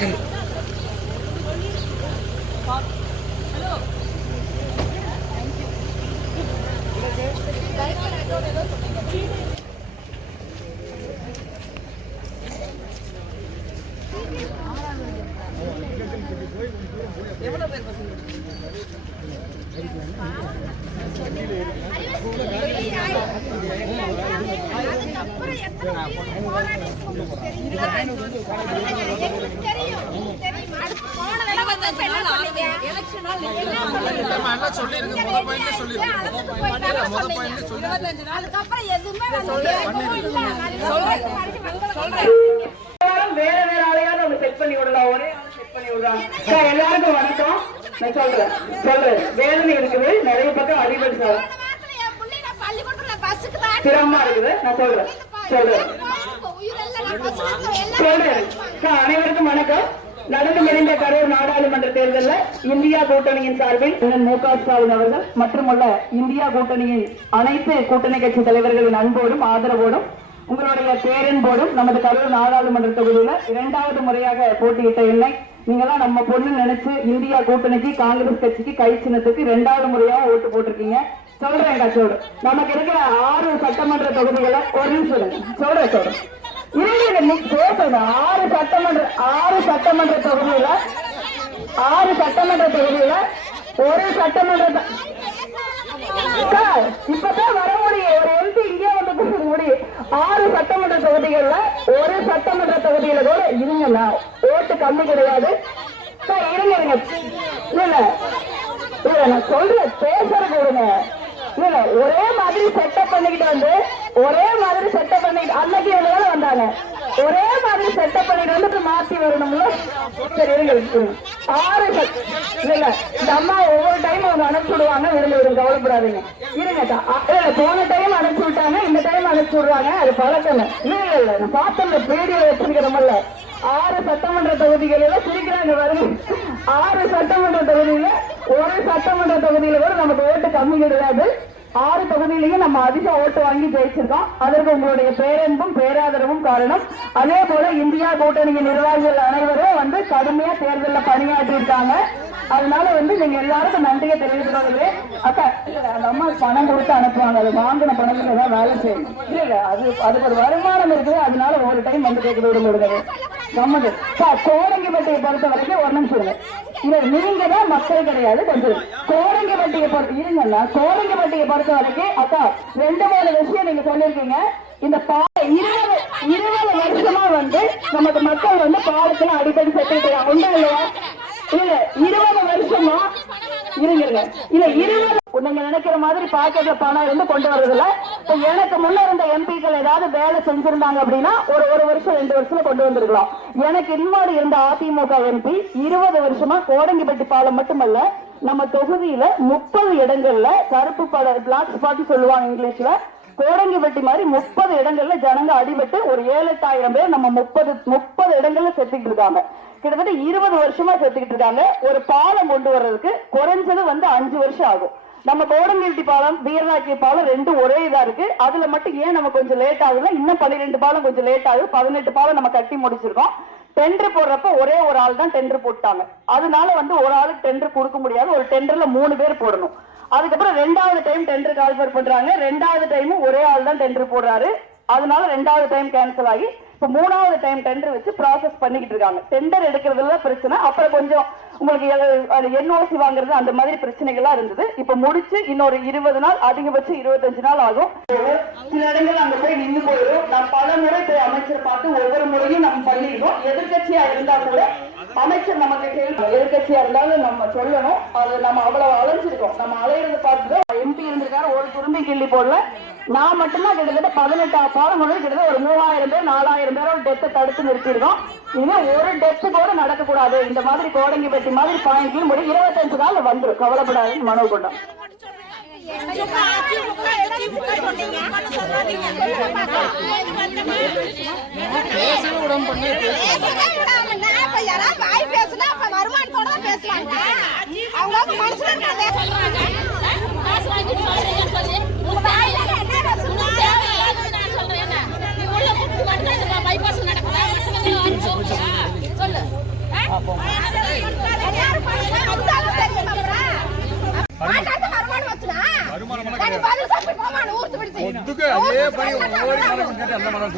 எவ்வளவு பேர் பசங்க? வேற வேற ஆளையாவது அவங்க செட் பண்ணி விடலாம். ஒரே செட் பண்ணி விடுறாங்க. எல்லாருக்கும் வணக்கம். நான் சொல்றேன் வேதனை இருக்குது, நிறைய பக்கம் அடிபட்டு சிரமமா இருக்குது. நான் சொல்றேன் அனைவருக்கும் வணக்கம். நடந்து முடிந்த கரூர் நாடாளுமன்ற தேர்தலில் இந்தியா கூட்டணியின் சார்பில் மு.க. ஸ்டாலின் அவர்கள் மற்றும் உள்ள இந்தியா கூட்டணியின் அனைத்து கூட்டணி கட்சி தலைவர்களின் அன்போடும் ஆதரவோடும் உங்களுடைய பேரன்போடும் நமது கரூர் நாடாளுமன்ற தொகுதியில 2வது முறையாக போட்டியிட்ட என்னை நீங்கெல்லாம் நம்ம பொண்ணு நினைச்சு இந்தியா கூட்டணிக்கு காங்கிரஸ் கட்சிக்கு கை சின்னத்துக்கு 2வது முறையாக ஓட்டு போட்டிருக்கீங்க. சொல்றேன் கட்சியோடு நமக்கு இருக்கிற 6 சட்டமன்ற தொகுதிகளை ஒரு நிமிஷம் சொல்றேன் 6 சட்டமன்ற தொகுதியில ஒரு சட்டமன்ற இப்பதான் வர முடியும். ஒரு எம்பி இங்கே வந்து முடியும். 6 சட்டமன்ற தொகுதிகள்ல ஒரு சட்டமன்ற தொகுதியில கூட இருங்கன்னா ஓட்டு கம்மி கிடையாது. இருங்க இல்ல நான் சொல்றேன் பேசுறது விடுங்க. இல்ல ஒரே மாதிரி செட்டப் பண்ணிக்கிட்டு அன்னைக்கு எவ்வளவு வந்தாங்க. ஒரே மாதிரி செட்டப் பண்ணிட்டு வந்து மாத்தி வரணும்ல. சரி இருங்க 6 இல்ல இந்த அம்மா ஒவ்வொரு டைம் அவங்க அனுப்பிச்சு விடுவாங்க. விரும்புங்க கவலைப்படாதீங்க. இருங்க போன டைம் அனுப்பிச்சு விட்டாங்க, இந்த டைம் அனுப்பிச்சு விடுறாங்க. அது பழக்கம் இல்ல நான் பார்த்தேன் வீடியோ வச்சிருக்கிறோம்ல. 6 சட்டமன்ற தொகுதிகளில சிரிக்கிறாங்க வருது. 6 சட்டமன்ற தொகுதியில ஒரு சட்டமன்ற தொகுதியில கூட நமக்கு ஓட்டு கம்மி கிடையாது. 6 தொகுதியிலையும் நம்ம அதிக ஓட்டு வாங்கி ஜெயிச்சிருக்கோம். அதற்கு உங்களுடைய பேரன்பும் பேராதரவும் காரணம். அதே போல இந்தியா கூட்டணியின் நிர்வாகிகள் அனைவரும் வந்து கடுமையா தேர்தலில் பணியாற்றி இருக்காங்க. அதனால வந்து நீங்க எல்லாருக்கும் நன்றியை தெரிவித்துக்கொள்ளுங்க. அக்கா அந்த அம்மா பணம் கொடுத்து அனுப்புவாங்க, அது வாங்கின பணத்துல தான் வேலை செய்யணும். இல்ல அதுக்கு ஒரு வருமானம் இருக்குது. அதனால ஒரு டைம் வந்து கேட்க விடுங்க. நம்மது கோடங்கிப்பட்டியை பொறுத்த வரைக்கும் ஒரு நிமிஷம் நீங்க தான் மக்கள் கிடையாது. கொஞ்சம் கோடங்கிப்பட்டியை பொறுத்த வரைக்கும் அக்கா 2-3 விஷயம் நீங்க சொல்லிருக்கீங்க. இந்த 20 வருஷமா வந்து நமக்கு மக்கள் வந்து பாலத்துல அடிக்கடி செத்து உண்டா இல்லையா? இல்ல 20 வருஷமா இருங்க இல்ல 20 நீங்க நினைக்கிற மாதிரி பாக்கெட்ல பணம் இருந்து கொண்டு வர்றதுல எனக்கு முன்ன இருந்த எம்பிக்கள் ஏதாவது வேலை செஞ்சிருந்தாங்க அப்படின்னா ஒரு வருஷம் 2 வருஷத்துல கொண்டு வந்திருக்கலாம். எனக்கு முன்னாடி இருந்த அதிமுக எம்பி 20 வருஷமா கோடங்கிப்பட்டி பாலம் மட்டுமல்ல நம்ம தொகுதியில 30 இடங்கள்ல கருப்பு பட பிளாக் ஸ்பாட் சொல்லுவாங்க இங்கிலீஷ்ல, கோடங்கிப்பட்டி மாதிரி 30 இடங்கள்ல ஜனங்க அடிபட்டு ஒரு 7-8 பேர் நம்ம 30 இடங்கள்ல செத்துக்கிட்டு இருக்காங்க. கிட்டத்தட்ட 20 வருஷமா செத்துக்கிட்டு இருக்காங்க. ஒரு பாலம் கொண்டு வர்றதுக்கு குறைஞ்சது வந்து 5 வருஷம் ஆகும். நம்ம கோடங்கிப்பட்டி பாலம் வீரராட்சி பாலம் 2 ஒரே இதா இருக்கு. அதுல மட்டும் ஏன் நம்ம கொஞ்சம் லேட் ஆகுதுன்னா இன்னும் 12 பாலம் கொஞ்சம் லேட் ஆகுது. 18 பாலம் நம்ம கட்டி முடிச்சிருக்கோம். டெண்டர் போடுறப்ப ஒரே ஒரு ஆள் தான் டெண்டர் போட்டாங்க. அதனால வந்து ஒரு ஆளுக்கு டெண்டர் கொடுக்க முடியாது. ஒரு டெண்டர்ல 3 பேர் போடணும். அதுக்கப்புறம் 2வது டைம் டெண்டர் கால்ஃபர் பண்றாங்க. 2வது டைமும் ஒரே ஆள் தான் டெண்டர் போடுறாரு. அதனால 2வது டைம் கேன்சல் ஆகி இப்ப 3வது டைம் டெண்டர் வச்சு ப்ராசஸ் பண்ணிக்கிட்டு இருக்காங்க. டெண்டர் எடுக்கிறதுல பிரச்சனை, அப்புறம் கொஞ்சம் உங்களுக்கு என்ஓசி வாங்குறது அந்த மாதிரி பிரச்சனைகள்லாம் இருந்தது. இப்ப முடிச்சு இன்னொரு 20 நாள் அதிகபட்சம் 25 நாள் ஆகும். சில இடங்கள் அங்க போய் நின்று போயிடும். நான் பல முறை போய் அமைச்சர் பார்த்து ஒவ்வொரு முறையும் நம்ம பண்ணிருக்கோம். எதிர்கட்சியா இருந்தா கூட அமைச்சர் நமக்கு எதிர்கட்சியா இருந்தாலும் நம்ம சொல்லணும். அது நம்ம அவ்வளவு அலைஞ்சிருக்கோம். நம்ம அலையிறது பார்த்துட்டு எம்பி இருந்திருக்காரு, ஒரு துரும்பி கிள்ளி போடல. நான் மட்டும்தான் கிட்டத்தட்ட 18 பாலம் கிட்டத்தட்ட ஒரு 3000 பேர் 4000 பேரோட டெத்தை தடுத்து நிறுத்திருக்கோம். இனிமே ஒரு டெத்து கூட நடக்கக்கூடாது. இந்த மாதிரி கோடங்கிப்பட்டி மாதிரி பாயிண்ட் முடி 25 நாள் வந்துடும். கவலைப்படாதுன்னு மனு கொண்டோம். வருமானத்தோட பேசுவாங்க. அவங்க சொல்லு மரம் கிடையாது. பதில் சாப்பிட்டு போமா ஊர்த்து பிடிச்சு ஒத்துக்கு அதே பணி ஒவ்வொரு மரம் கேட்டு அந்த மரம்